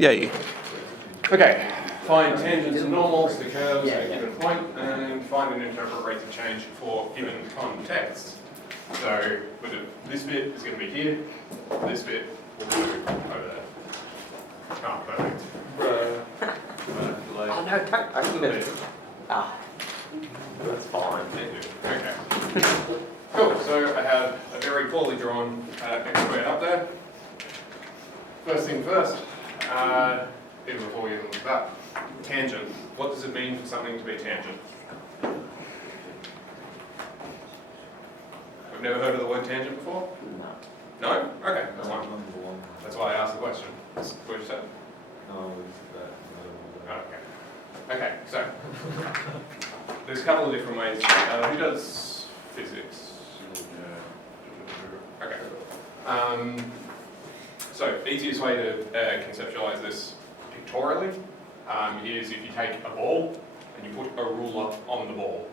Yay. Okay, find tangents and normals to curves at a given point, and find and interpret rates of change for given context. So this bit is going to be here, this bit will be over there. Oh, perfect. Oh no, don't open it. Ah, that's fine. Okay. Cool, so I have a very poorly drawn x squared up there. First thing first, even before we even look at that, tangent. What does it mean for something to be tangent? We've never heard of the word tangent before? No. No? Okay, that's fine. That's why I asked the question. What did you say? Okay. Okay, so there's a couple of different ways. Who does physics? Okay. So easiest way to conceptualize this pictorially is if you take a ball and you put a ruler on the ball.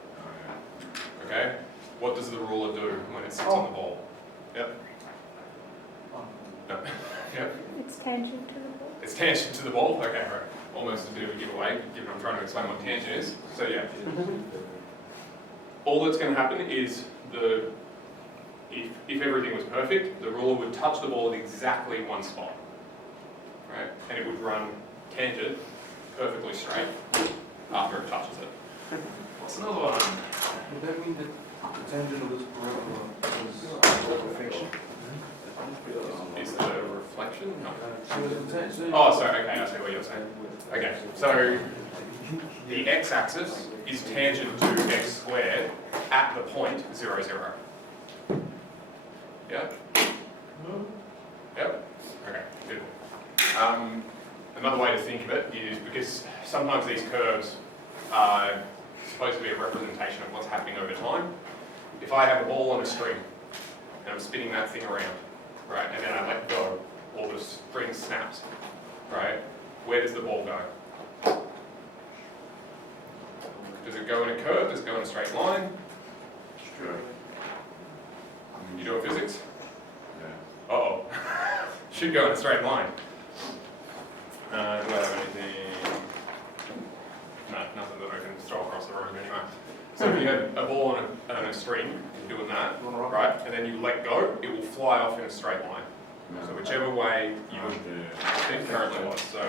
Okay? What does the ruler do when it sits on the ball? Yep. No. Yep. It's tangent to the ball. It's tangent to the ball? Okay, right. Almost a bit of a giveaway, given I'm trying to explain what tangent is. So yeah. All that's going to happen is if everything was perfect, the ruler would touch the ball at exactly one spot. Right? And it would run tangent perfectly straight after it touches it. What's another one? Would that mean that the tangent of this parabola is reflection? Is it a reflection? No. So Oh, sorry, okay, I see what you're saying. Okay, so the x-axis is tangent to x squared at the point 0, 0. Yeah? Yep? Okay, good. Another way to think of it is because sometimes these curves are supposed to be a representation of what's happening over time. If I have a ball on a string and I'm spinning that thing around, right, and then I let go, or the string snaps, right, where does the ball go? Does it go in a curve? Does it go in a straight line? Straight. You doing physics? Yeah. Uh-oh. Should go in a straight line. Do I have anything? No, nothing that I can throw across the room anyway. So if you have a ball on a string, you're doing that, right, and then you let go, it will fly off in a straight line. So whichever way you would think currently was. So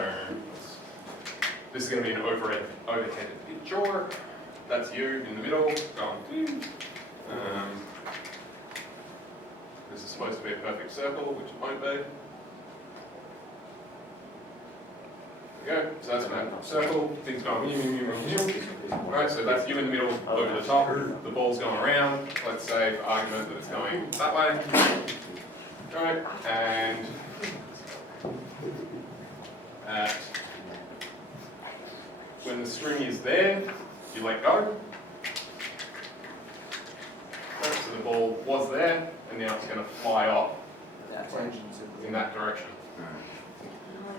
this is going to be an overhead picture. That's you in the middle, going. This is supposed to be a perfect circle, which it won't be. There we go. So that's a circle. Things going. Right. So that's you in the middle, over the top. The ball's going around. Let's say, for argument, that it's going that way. Right. And when the string is there, you let go. Right, so the ball was there, and now it's going to fly off in that direction.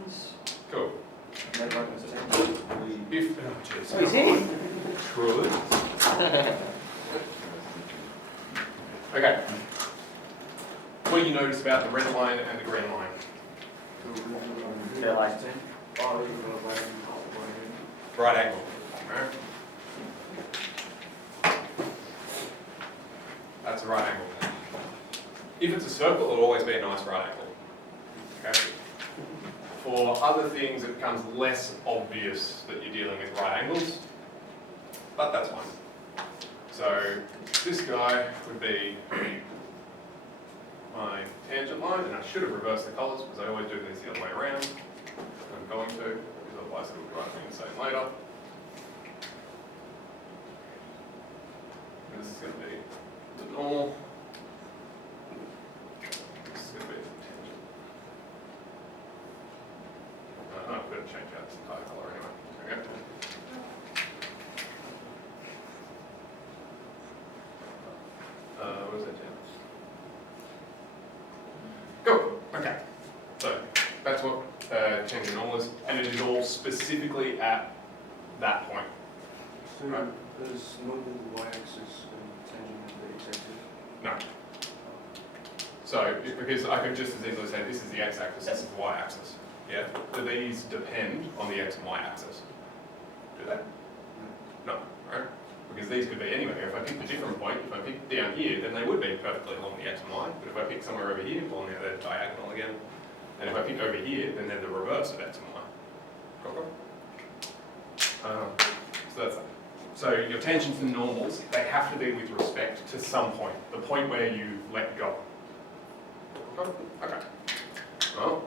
Nice. Cool. If Oh, is he? Truly. Okay. What do you notice about the red line and the green line? They're like Right angle. Right. That's a right angle. If it's a circle, it'll always be a nice right angle. Okay. For other things, it becomes less obvious that you're dealing with right angles, but that's fine. So this guy would be my tangent line, and I should have reversed the colours because I always do these the other way around. I'm going to, because otherwise it will drive me insane later. This is going to be the normal. This is going to be the tangent. I'm going to change out this entire colour anyway. Okay. What is that, Jan? Cool. Okay. So that's what tangent normal is, and it is all specifically at that point. So Right. there's normal y-axis and tangent at the x-axis? No. So because I could just as easily say this is the x-axis, this is the y-axis. Yeah? Do these depend on the x and y axis? Do they? No, right? Because these could be anywhere. If I picked a different point, if I picked down here, then they would be perfectly along the x and y. But if I pick somewhere over here, well, now they're diagonal again. And if I pick over here, then they're the reverse of x and y. Cool. So that's that. So your tangents and normals, they have to be with respect to some point, the point where you let go. Okay. Well,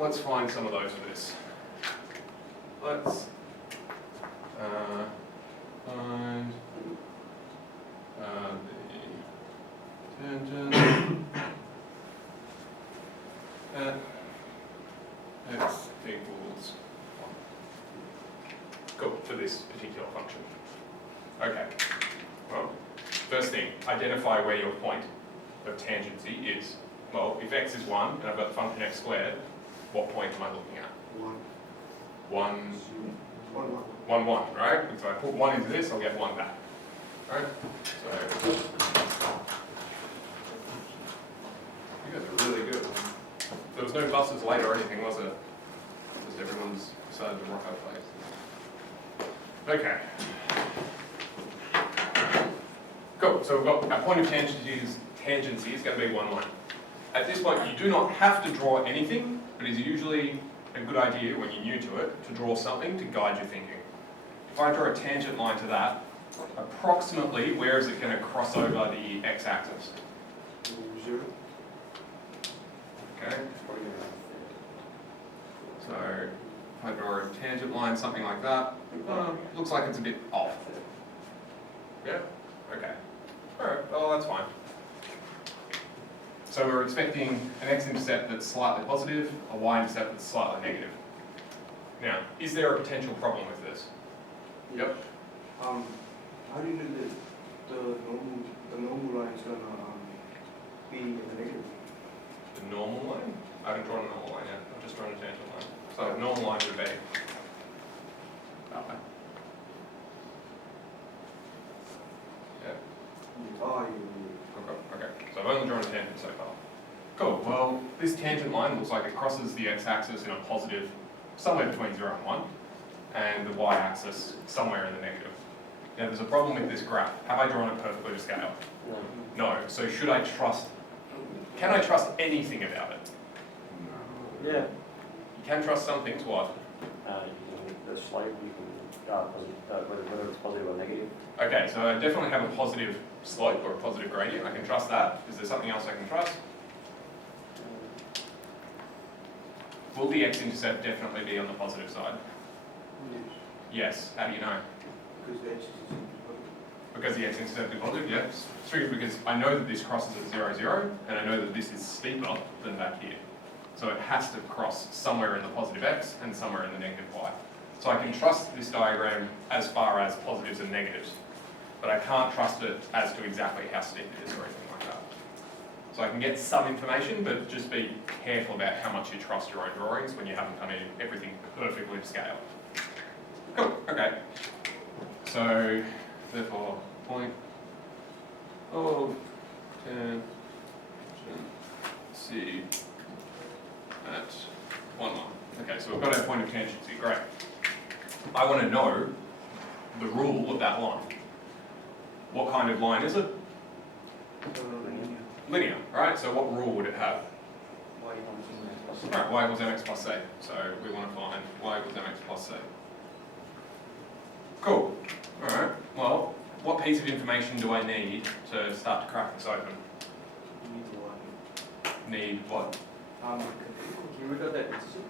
let's find some of those for this. Let's find the tangent at x equals 1. Cool, for this particular function. Okay, well, first thing, identify where your point of tangency is. Well, if x is 1 and I've got the function x squared, what point am I looking at? 1. 1, 1, right? So if I put 1 into this, I'll get 1 back. Right? So, you guys are really good. There was no buses late or anything, was it? Just everyone's decided to rock our place. Okay. Cool, so we've got our point of tangency is going to be 1, 1. At this point, you do not have to draw anything, but it's usually a good idea when you're new to it to draw something to guide your thinking. If I draw a tangent line to that, approximately where is it going to cross over the x-axis? 0. Okay. So if I draw a tangent line, something like that, looks like it's a bit off. Yeah? Okay. Alright, well that's fine. So we're expecting an x-intercept that's slightly positive, a y-intercept that's slightly negative. Now, is there a potential problem with this? Yep. How do you know that the normal line is gonna be in the negative? The normal line? I haven't drawn a normal line yet. I'm just drawing a tangent line. So a normal line would be that way. Yeah. Okay, so I've only drawn a tangent so far. Cool, well, this tangent line looks like it crosses the x-axis in a positive, somewhere between 0 and 1, and the y-axis somewhere in the negative. Now there's a problem with this graph. Have I drawn it perfectly to scale? No, so should I trust, can I trust anything about it? Yeah. You can trust some things, what? The slope, you can, whether it's positive or negative. Okay, so I definitely have a positive slope or a positive gradient. I can trust that. Is there something else I can trust? Will the x-intercept definitely be on the positive side? Yes. How do you know? Because the x is Because the x-intercept is positive? Yes. It's true because I know that this crosses at 0, 0, and I know that this is steeper than back here. So it has to cross somewhere in the positive x and somewhere in the negative y. So I can trust this diagram as far as positives and negatives, but I can't trust it as to exactly how steep it is or anything like that. So I can get some information, but just be careful about how much you trust your own drawings when you haven't done everything perfectly to scale. Cool, okay. So, therefore, point of tangent C at 1, 1. Okay, so we've got our point of tangency, great. I want to know the rule of that line. What kind of line is it? Linear, right? So what rule would it have? Right, y equals mx plus c. So we want to find y equals mx plus c. Cool. Alright, well, what piece of information do I need to start to crack this open? Need what? Can you read out that intercept?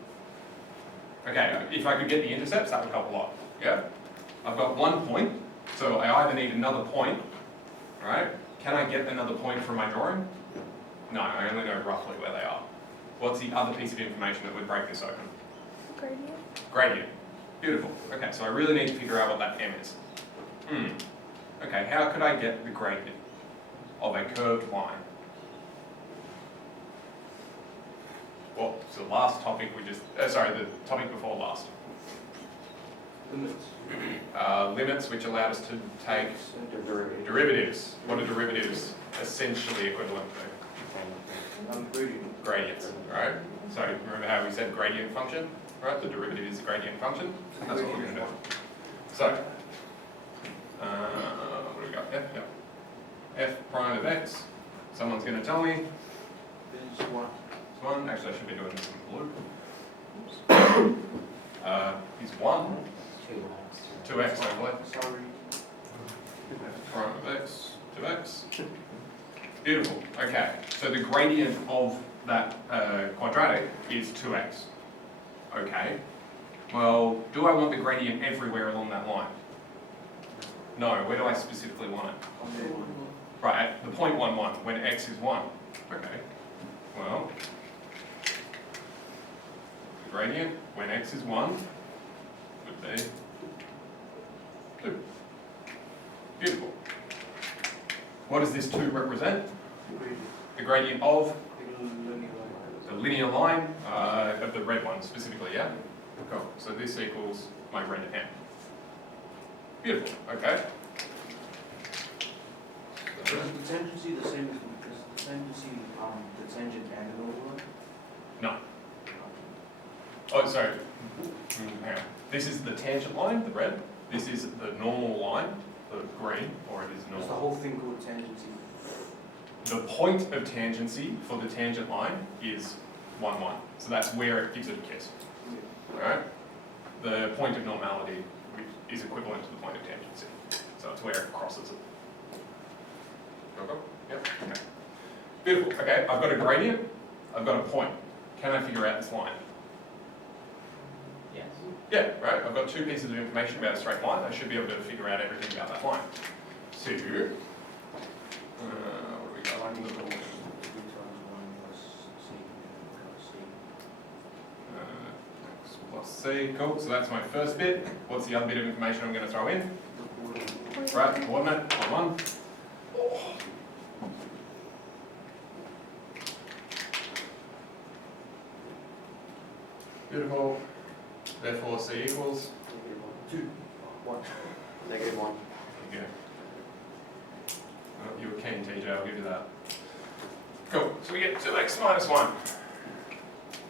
Okay, if I could get the intercepts, that would help a lot. Yeah? I've got 1 point, so I either need another point, right? Can I get another point from my drawing? No, I only know roughly where they are. What's the other piece of information that would break this open? Gradient. Gradient. Beautiful. Okay, so I really need to figure out what that m is. Okay, how could I get the gradient of a curved line? Well, so the last topic we just, the topic before last. Limits. Limits, which allowed us to take derivatives. What are derivatives essentially equivalent to? Gradient. Gradients, right? So remember how we said gradient function, right? The derivative is the gradient function. That's what we're going to do. So, what do we got? F prime of x. Someone's going to tell me. Is 1. It's 1. Actually, I should be doing this in blue. Oops. Is 1. 2x, I believe. Sorry. F prime of x, 2x. Beautiful. Okay, so the gradient of that quadratic is 2x. Okay. Well, do I want the gradient everywhere along that line? No. Where do I specifically want it? Right, at the point 1, 1, when x is 1. Okay. Well, the gradient when x is 1 would be 2. Beautiful. What does this 2 represent? The gradient of the linear line of the red one specifically, yeah? Cool. So this equals my red M. Beautiful. Okay. Is the tangency the same as the tangency, the tangent and the normal line? No. Oh, sorry. Hang on. This is the tangent line, the red. This is the normal line, the green, or it is normal. Is the whole thing called tangency? The point of tangency for the tangent line is 1, 1. So that's where it gives it a kiss. Alright? The point of normality is equivalent to the point of tangency. So it's where it crosses it. Okay? Yep. Okay. Beautiful. Okay, I've got a gradient, I've got a point. Can I figure out this line? Yes. Yeah, right. I've got 2 pieces of information about a straight line. I should be able to figure out everything about that line. So, what do we got? B times 1 plus C plus C. X plus C. Cool. So that's my first bit. What's the other bit of information I'm going to throw in? Right, coordinate, 1, 1. Oh. Beautiful. Therefore, C equals? -1. -1. -1. Yeah. Well, you were keen, TJ, I'll give you that. Cool. So we get 2x minus 1.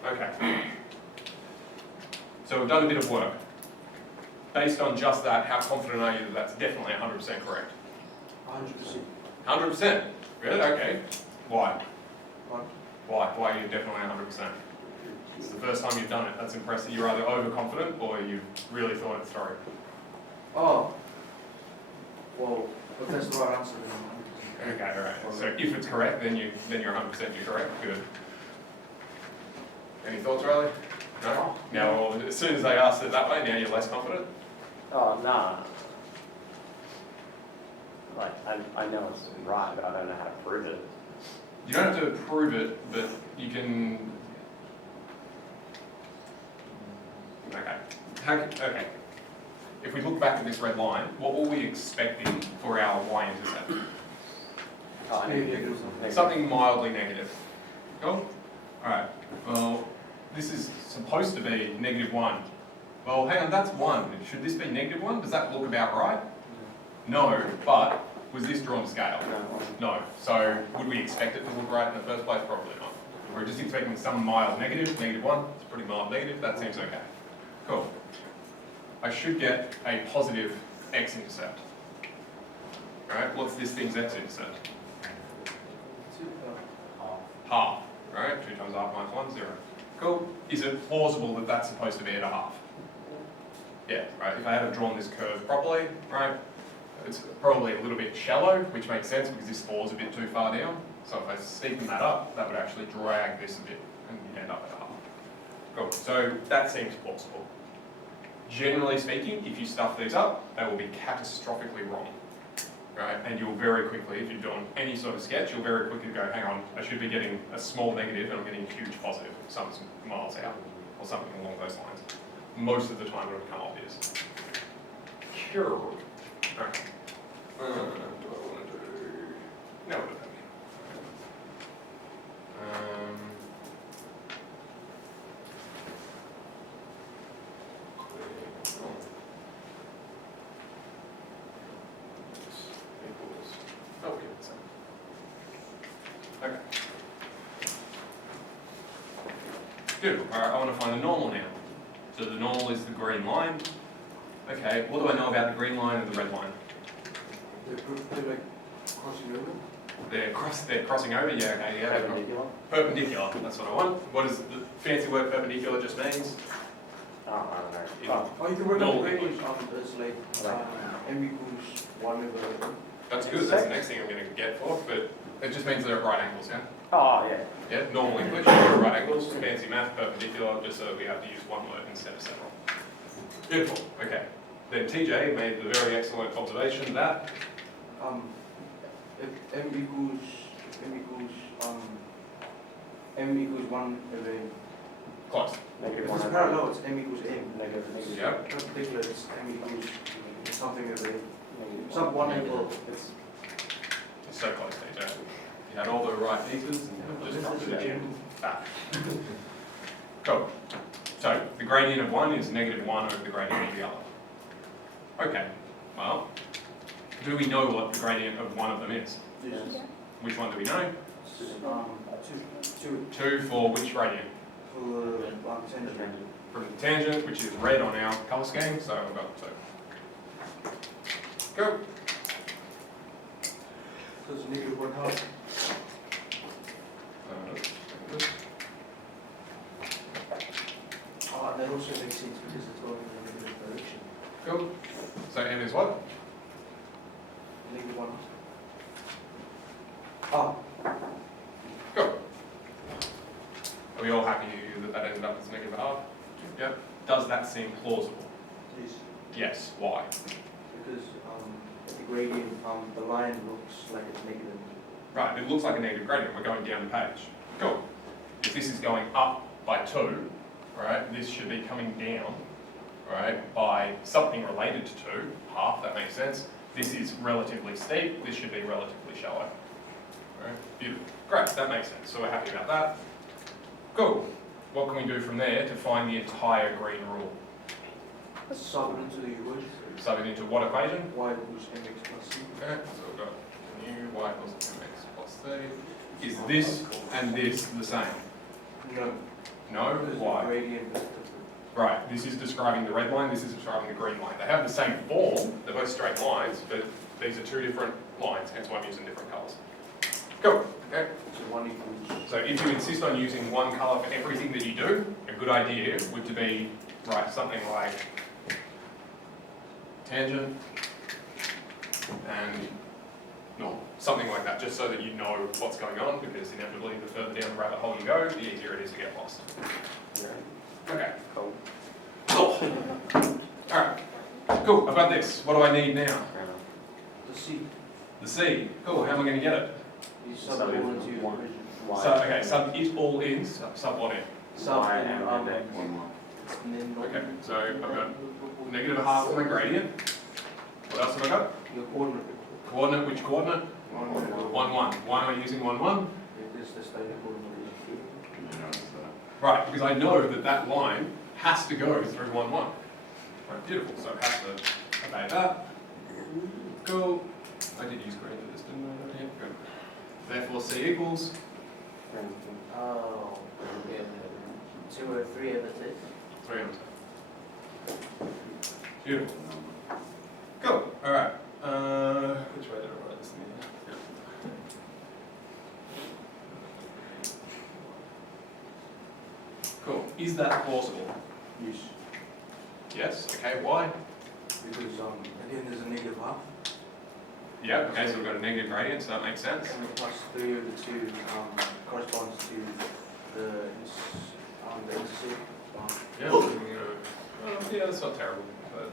Okay. So we've done a bit of work. Based on just that, how confident are you that that's definitely 100% correct? 100%. 100%? Really? Okay. Why? What? Why are you definitely 100%? It's the first time you've done it. That's impressive. You're either overconfident or you've really thought it through. Oh. Well, if that's the right answer, then I'm 100%. Okay, all right. So if it's correct, then you're 100% you're correct. Good. Any thoughts, Riley? No? Now, well, as soon as they asked it that way, now you're less confident? Oh, nah. Like, I know it's right, but I don't know how to prove it. You don't have to prove it, but you can... Okay. If we look back at this red line, what were we expecting for our y-intercept? Oh, Negative. Something mildly negative. Cool? Alright, well, this is supposed to be -1. Well, hang on, that's 1. Should this be -1? Does that look about right? No, but was this drawn to scale? No. So would we expect it to look right in the first place? Probably not. We're just expecting some mild negative, -1. It's a pretty mild negative. That seems okay. Cool. I should get a positive x-intercept. Right? What's this thing's x-intercept? Half. Right? 2 times half minus 1, 0. Cool. Is it plausible that that's supposed to be at a half? Yeah, right. If I had drawn this curve properly, right, it's probably a little bit shallow, which makes sense because this falls a bit too far down. So if I steepen that up, that would actually drag this a bit and you'd end up at a half. Cool. So that seems plausible. Generally speaking, if you stuff these up, they will be catastrophically wrong. Right? And you'll very quickly, if you're doing any sort of sketch, you'll very quickly go, hang on, I should be getting a small negative and I'm getting a huge positive, some miles out, or something along those lines. Most of the time it'll become obvious. Sure. Okay. Do I want to do... No, what does that mean? Okay. Beautiful. All right, I want to find the normal now. So the normal is the green line. Okay, what do I know about the green line and the red line? They're like crossing over. They're crossing over, yeah, okay, yeah. Perpendicular? Perpendicular, that's what I want. What does the fancy word perpendicular just means? Oh, I don't know. Yeah. Oh, you can work out Normal the gradient it's like m equals 1 over. That's good, that's the next thing I'm going to get for, but it just means they're at right angles, yeah? Oh, yeah. Yeah, normal English, they're at right angles, fancy math, perpendicular, just so we have to use one word instead of several. Beautiful, okay. Then TJ made the very excellent observation that If m equals 1 over. close. Negative If 1 it's over parallel, it's m equals m. negative, negative. Yeah. Perpendicular, it's m equals something over. Negative Sub 1 negative. over. It's so close, TJ. You had all the right pieces and just dropped it in. Ah. Cool. So the gradient of one is -1 over the gradient of the other. Okay, well, do we know what the gradient of one of them is? Yes. Which one do we know? 2 2 for which gradient? for tangent. From the tangent, which is red on our colour scheme, so I've got 2. Go. So it's -1/2. Oh, that also makes sense because it's going in a negative direction. Cool. So m is what? -1. Oh, Go. Are we all happy that that ended up as -1/2? Yep. Does that seem plausible? yes. Yes. Why? Because the gradient, the line looks like it's negative. Right, it looks like a negative gradient. We're going down the page. Cool. If this is going up by 2, right, this should be coming down, right, by something related to 2, half, that makes sense. This is relatively steep, this should be relatively shallow. Right, beautiful. Great, that makes sense. So we're happy about that. Cool. What can we do from there to find the entire green rule? Sub it into the equation. Sub it into what equation? Y equals mx plus c. Okay, so we've got new y equals mx plus c. Is this and this the same? No. No? Because the Why? gradient is different. Right, this is describing the red line, this is describing the green line. They have the same form, they're both straight lines, but these are two different lines, hence why I'm using different colours. Cool, okay. So 1 equals. So if you insist on using one colour for everything that you do, a good idea would to be, right, something like tangent and normal, something like that, just so that you know what's going on, because inevitably the further down the rabbit hole you go, the easier it is to get lost. Okay. Cool. Cool. Alright. Cool, I've got this. What do I need now? The c. The C. Cool, how am I going to get it? You sub it all into your equation. So, okay, sub it all in, sub what in? Sub Y and and and then then Okay, so I've got -1/2 for my gradient. What else have I got? your coordinate. Coordinate, which coordinate? 1, 1, 1. Why am I using 1, 1? This is the stated coordinate. Right, because I know that that line has to go through 1, 1. Right, beautiful, so it has to obey that. Cool. I did use green for this, didn't I? Yeah, good. Therefore, C equals Oh, yeah. 2 or 3 over 2. 3 on 2. Beautiful. Cool, alright. Which way did I write this thing? Yeah. Cool. Is that plausible? Yes. Yes. Okay, why? Because again there's a -1/2. Yeah, okay, so we've got a negative gradient, so that makes sense. And the plus 3 over 2 corresponds to the intercept. Yeah, yeah, that's not terrible. But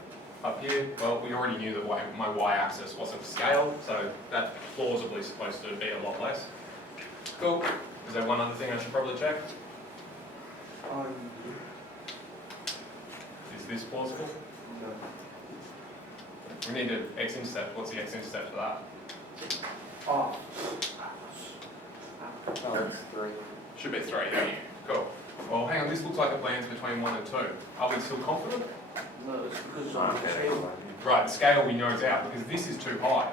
up here, well, we already knew that my y-axis wasn't a scale, so that's plausibly supposed to be a lot less. Cool. Is there one other thing I should probably check? Is this plausible? No. We need an x-intercept. What's the x-intercept for that? Oh. Oh, that's 3. Should be 3, yeah. Cool. Well, hang on, this looks like it lands between 1 and 2. Are we still confident? No, it's because Okay. scale. Right, the scale we know is out, because this is too high.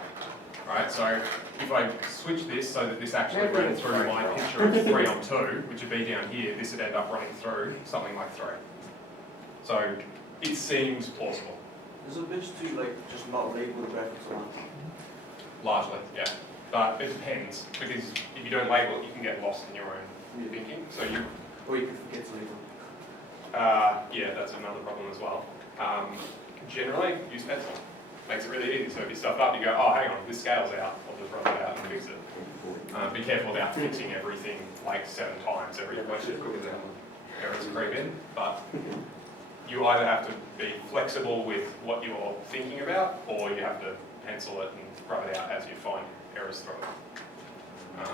right? So if I switch this so that this actually ran through my picture of 3 on 2, which would be down here, this would end up running through something like 3. So it seems plausible. There's a bit to like just not label the graphics on. Largely, yeah. But it depends, because if you don't label it, you can get lost in your own thinking. So you, Or you can forget to label. yeah, that's another problem as well. Generally, use pencil. Makes it really easy. So if you stuff up, you go, oh, hang on, this scale's out. I'll just rub it out and fix it. Be careful about fixing everything like 7 times every question. Errors creep in, but you either have to be flexible with what you're thinking about, or you have to pencil it and rub it out as you find errors through it.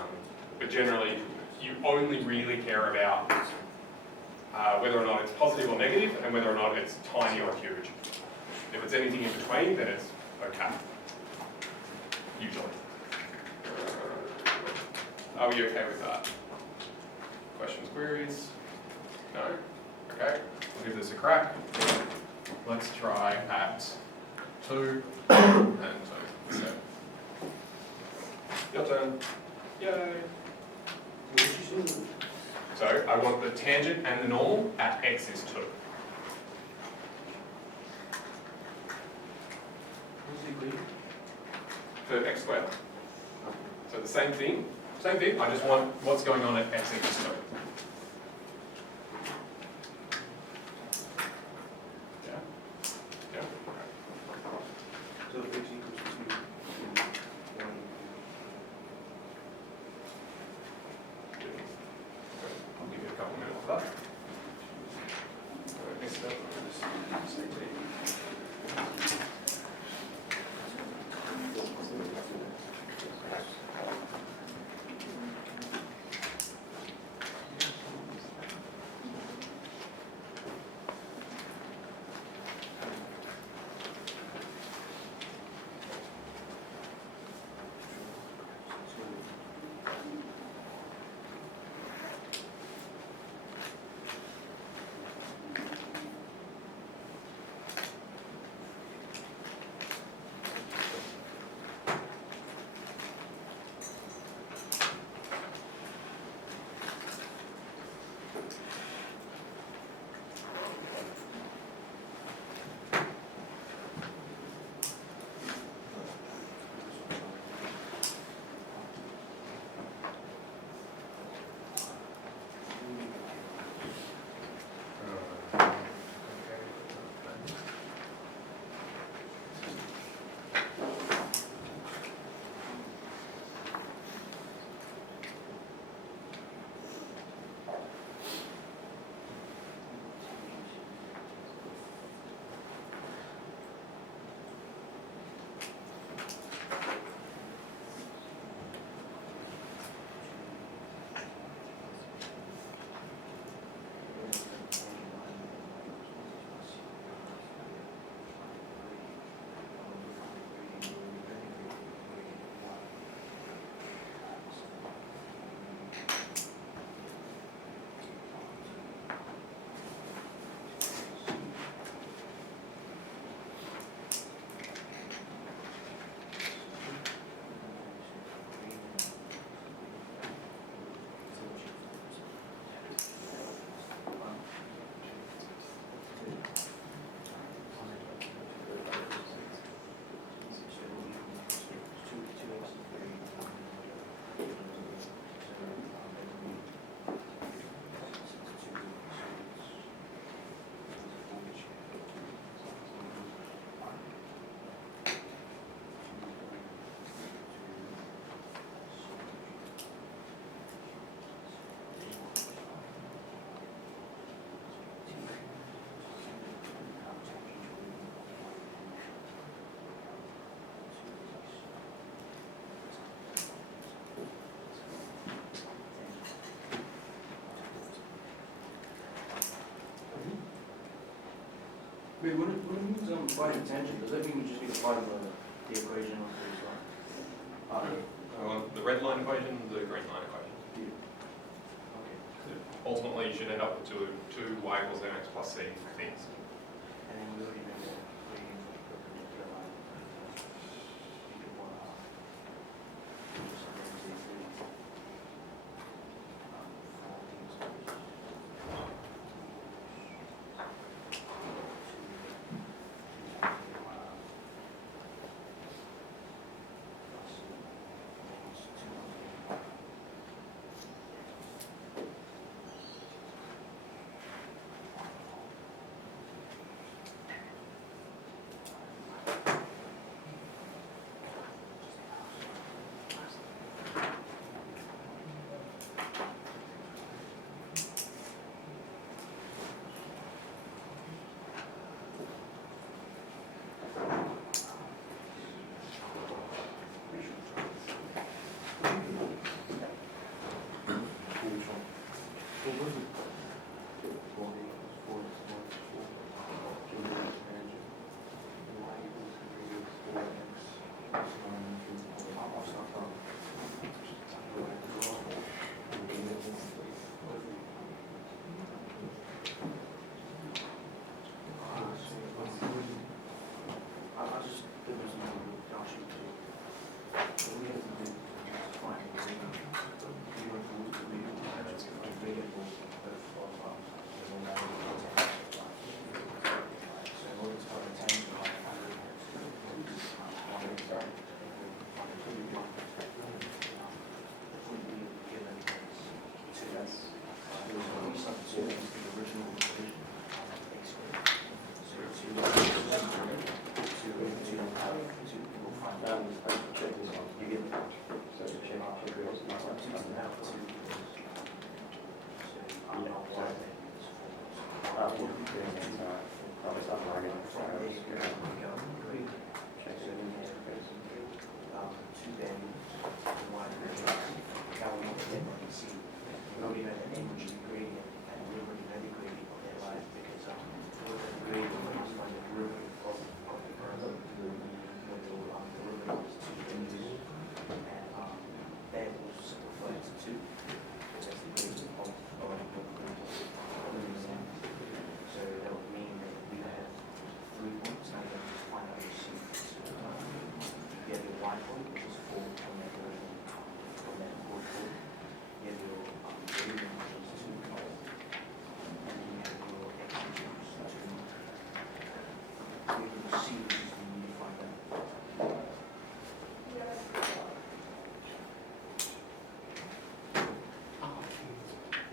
But generally, you only really care about whether or not it's positive or negative, and whether or not it's tiny or huge. If it's anything in between, then it's okay. Usually. Are we okay with that? Questions, queries? No? Okay, we'll give this a crack. Let's try at 2 and 2. So, your turn. Yay. So I want the tangent and the normal at x is 2. What's the equation? For x squared. So the same thing, I just want what's going on at x equals 2. Yeah? Yeah? So x equals to 1. I'll give you a couple minutes for that. Next up, Wait, when it means finding tangent, does that mean you just need to find the equation of this one? I want the red line equation, the green line equation. Okay. Ultimately, you should end up with 2y equals mx plus c things. And then we already made that equation for the perpendicular line.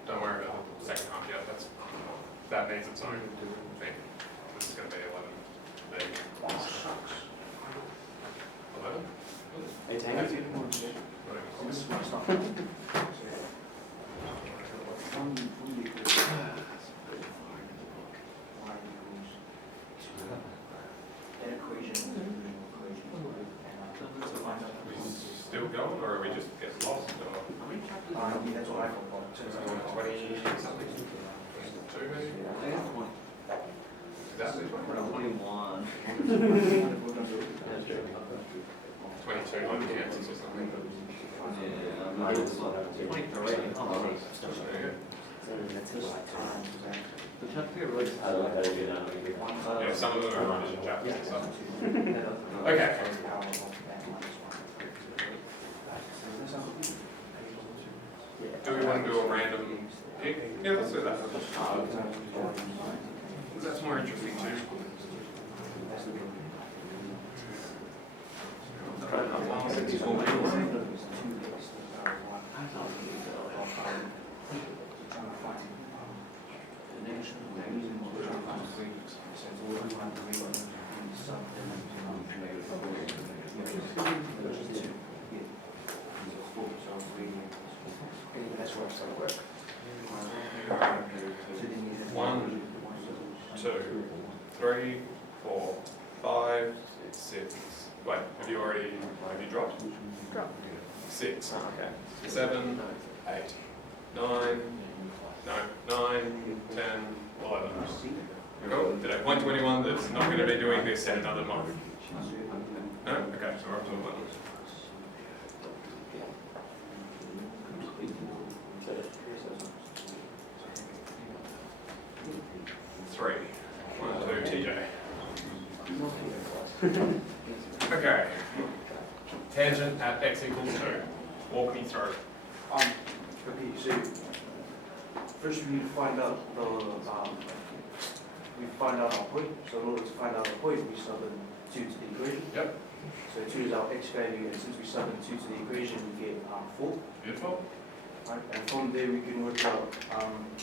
Don't worry about the second half yet, that needs its own thing. This is going to be 11. There. 11? Hey, Tangency. Are we still going, or are we just get lost? Or? That's what I thought. 20 something? 2 maybe? Exactly 21. 22 on Kansas or something. Yeah, 23. There you The chapter really go. Yeah, some of them are revision chapters and stuff. Okay. Do we want to do a random pick? Yeah, let's do that. That's more interesting too. One, 2, 3, 4, 5, 6. Wait, have you dropped? Drop. 6, okay. 7, 8, 9, no, 9, 10, 11. Cool. Did I point to anyone that's not going to be doing this in another month? No? Okay, so we're up to 11. Three. 1, 2, TJ. Okay. Tangent at x equals 2. Walk me through. Okay, so first we need to find out our point. So in order to find out our point, we sub in 2 to the equation. Yep. So 2 is our x value, and since we sub in 2 to the equation, we get 4. Beautiful. Right? And from there, we can work out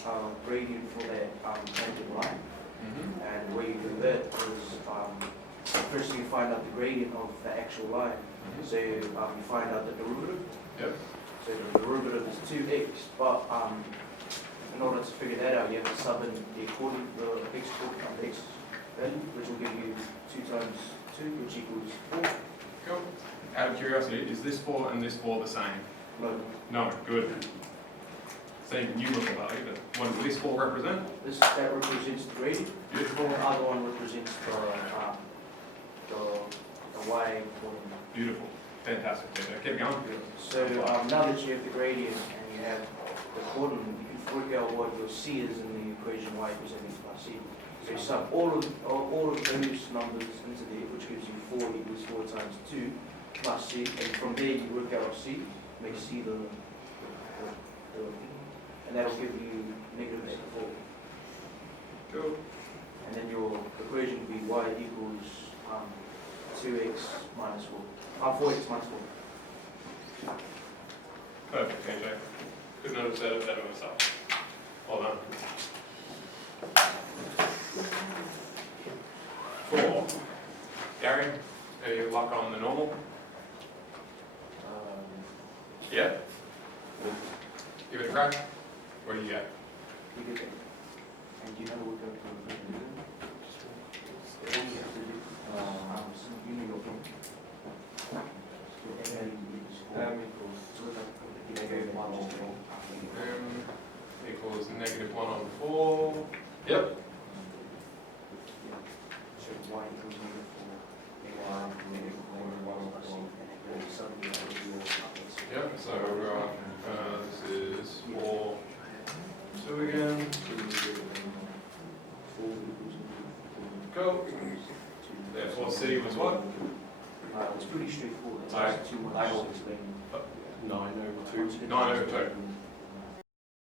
our gradient for that tangent line. And the way you do that is first you find out the gradient of the actual line. So you find out the derivative. Yep. So the derivative is 2x, but in order to figure that out, you have to sub in the x value, which will give you 2 times 2, which equals 4. Cool. Out of curiosity, is this 4 and this 4 the same? No, No, good. Same numerical value, but what does this 4 represent? that represents the gradient. Beautiful. The other one represents the y coordinate. Beautiful. Fantastic. Okay, keep going. So now that you have the gradient and you have the coordinate, you can work out what your c is in the equation y equals mx plus c. So you sub all of those numbers into there, which gives you 4 equals 4 times 2, plus C, and from there you work out C, make C the and that'll give you negative x 4. Cool. And then your equation will be y equals 2x minus 4. 4x minus 4. Perfect, KJ. Couldn't have said it better myself. Well done. 4. Gary, are you luck on the normal? Yeah? Give it a crack. What do you get? You get that. And you know what we're going to do? All you have to do, you know your thing. Your M equals, so it's like negative 1 or 4. Equals negative 1 on 4. Yep. So y equals negative 4. Negative 4 plus C. And then suddenly that will be your Yep, so we've got, this is 4, 2 again. Go. Therefore C was what? It's pretty straightforward. It's Aye. just too much. 9 over 2. 9 over 2.